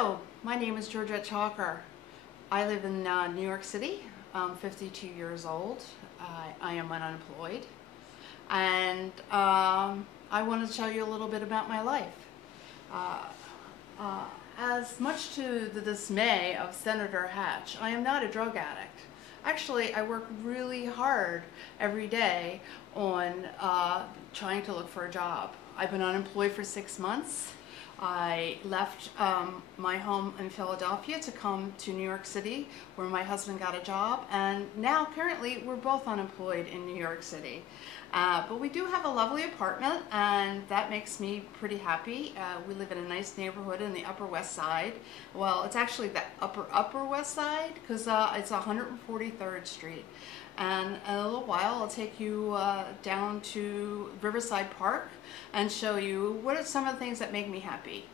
Hello, my name is Georgette Chalker. I live in New York City. I'm 52 years old. I am unemployed. And I want to tell you a little bit about my life. As much to the dismay of Senator Hatch, I am not a drug addict. Actually, I work really hard every day on trying to look for a job. I've been unemployed for 6 months. I left my home in Philadelphia to come to New York City, where my husband got a job, and now currently we're both unemployed in New York City. But we do have a lovely apartment, and that makes me pretty happy. We live in a nice neighborhood in the Upper West Side. Well, it's actually the Upper West Side, because it's 143rd Street. And in a little while, I'll take you down to Riverside Park and show you what are some of the things that make me happy.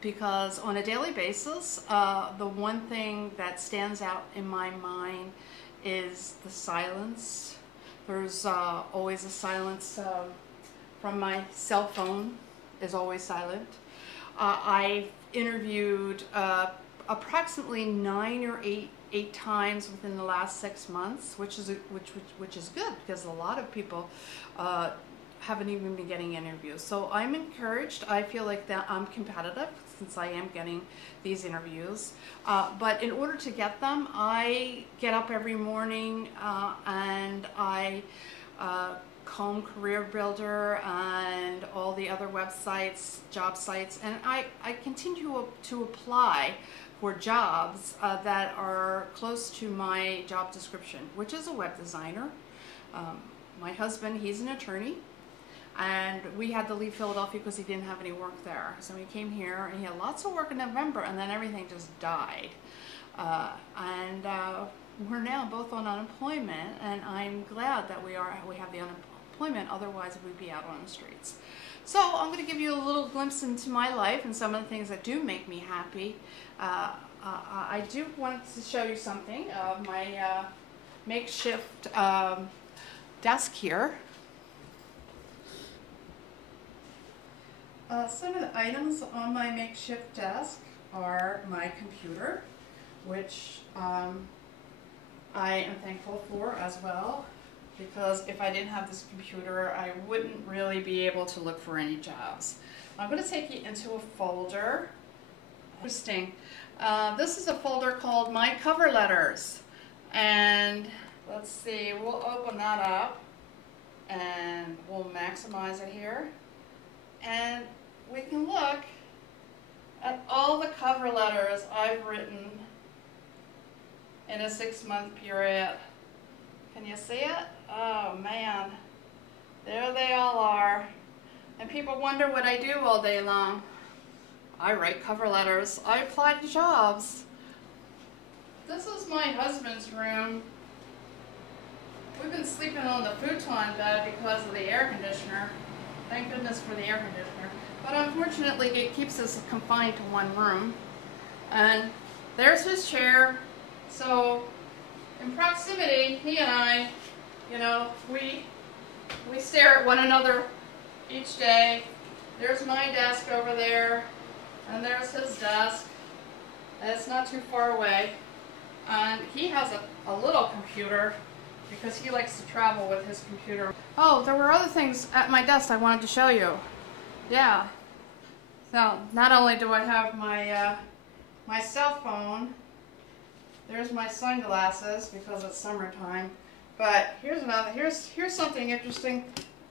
Because on a daily basis, the one thing that stands out in my mind is the silence. There's always a silence from my cell phone is always silent. I've interviewed approximately 9 or 8 times within the last 6 months, which is good, because a lot of people haven't even been getting interviews. So I'm encouraged. I feel like that I'm competitive since I am getting these interviews. But in order to get them, I get up every morning and I comb Career Builder and all the other websites, job sites, and I continue to apply for jobs that are close to my job description, which is a web designer. My husband, he's an attorney, and we had to leave Philadelphia because he didn't have any work there. So he came here, and he had lots of work in November, and then everything just died. We're now both on unemployment, and I'm glad that we have the unemployment. Otherwise, we'd be out on the streets. So I'm going to give you a little glimpse into my life and some of the things that do make me happy. I do want to show you something of my makeshift desk here. Some of the items on my makeshift desk are my computer, which I am thankful for as well, because if I didn't have this computer, I wouldn't really be able to look for any jobs. I'm going to take you into a folder. Interesting. This is a folder called My Cover Letters. And let's see, we'll open that up and we'll maximize it here. And we can look at all the cover letters I've written in a 6-month period. Can you see it? Oh man, there they all are. And people wonder what I do all day long. I write cover letters. I apply to jobs. This is my husband's room. We've been sleeping on the futon bed because of the air conditioner. Thank goodness for the air conditioner. But unfortunately, it keeps us confined to one room. And there's his chair. So in proximity, he and I, you know, we stare at one another each day. There's my desk over there, and there's his desk. And it's not too far away. And he has a little computer because he likes to travel with his computer. Oh, there were other things at my desk I wanted to show you. Yeah. So not only do I have my my cell phone, there's my sunglasses because it's summertime. But here's another. Here's something interesting.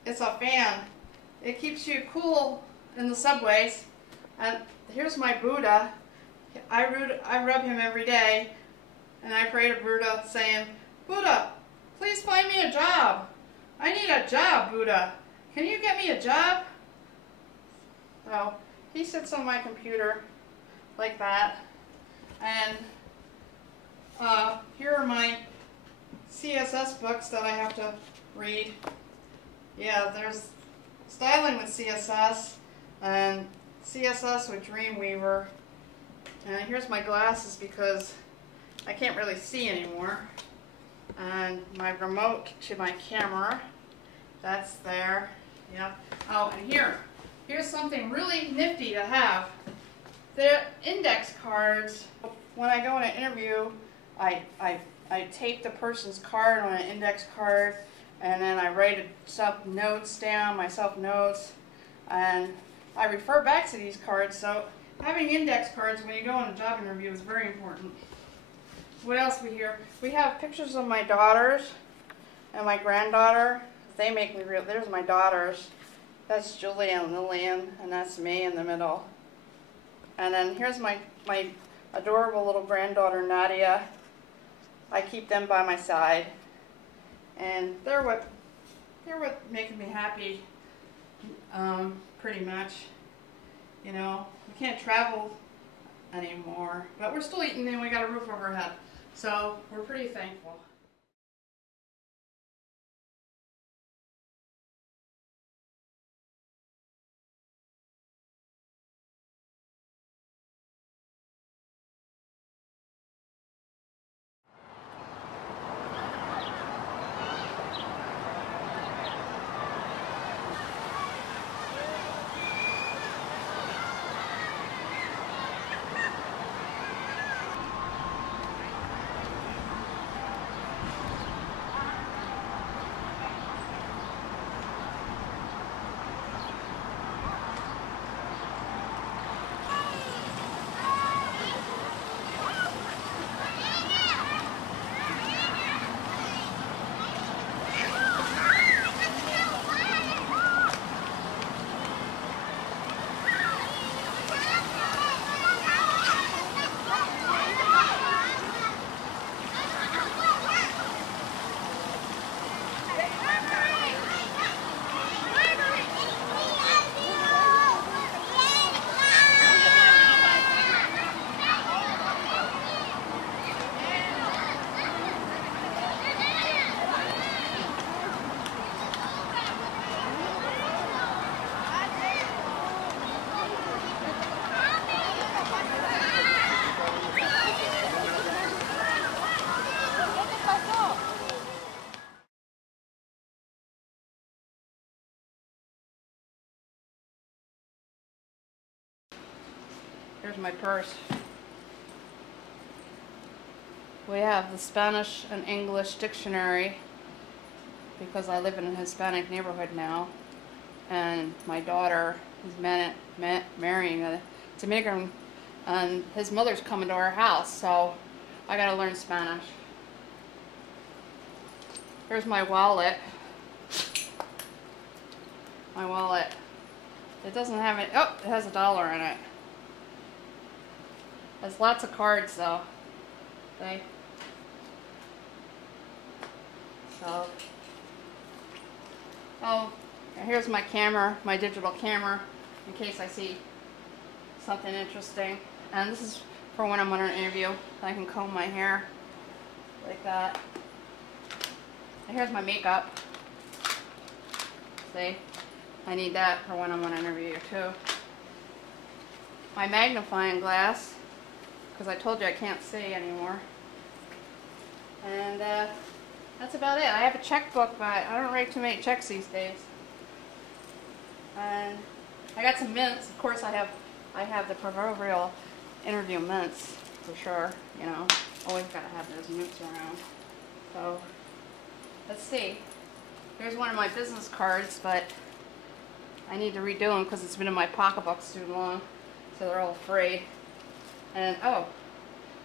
It's a fan. It keeps you cool in the subways. And here's my Buddha. I rub him every day, and I pray to Buddha, saying, "Buddha, please find me a job. I need a job, Buddha. Can you get me a job?" So he sits on my computer like that, and here are my CSS books that I have to read. Yeah, there's Styling with CSS and CSS with Dreamweaver. And here's my glasses because I can't really see anymore. And my remote to my camera, that's there. Yeah. Oh, and here's something really nifty to have. The index cards, when I go in an interview, I tape the person's card on an index card, and then I write some notes down, myself notes, and I refer back to these cards. So having index cards when you go on a job interview is very important. What else we here? We have pictures of my daughters and my granddaughter. They make me real. There's my daughters. That's Julie and Lillian, and that's me in the middle. And then here's my adorable little granddaughter Nadia. I keep them by my side, and they're what making me happy. Pretty much, you know, we can't travel anymore, but we're still eating and we got a roof over our head, so we're pretty thankful. Here's my purse. We have the Spanish and English dictionary because I live in a Hispanic neighborhood now, and my daughter is marrying a Dominican, and his mother's coming to our house, so I gotta learn Spanish. Here's my wallet. My wallet. It doesn't have it. Oh, it has $1 in it. There's lots of cards though. Okay. So, oh, here's my camera, my digital camera, in case I see something interesting. And this is for when I'm on an interview. I can comb my hair like that. And here's my makeup. See, I need that for when I'm on an interview too. My magnifying glass, because I told you I can't see anymore. And that's about it. I have a checkbook, but I don't write too many checks these days. And I got some mints. Of course, I have the proverbial interview mints for sure. You know, always gotta have those mints around. So let's see. Here's one of my business cards, but I need to redo them because it's been in my pocketbooks too long, so they're all free. And oh,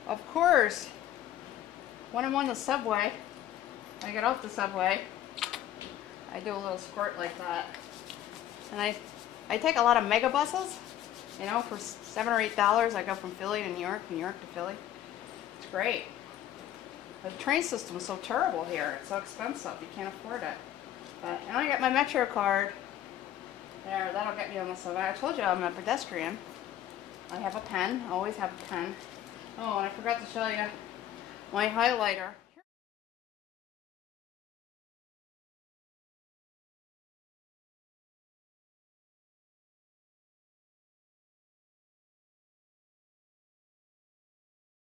of course, when I'm on the subway, I get off the subway, I do a little squirt like that. And I take a lot of mega buses, you know, for $7 or $8. I go from Philly to New York to Philly. It's great. The train system is so terrible here. It's so expensive. You can't afford it. But, and I got my Metro card. There, that'll get me on the subway. I told you I'm a pedestrian. I have a pen. I always have a pen. Oh, and I forgot to show you my highlighter.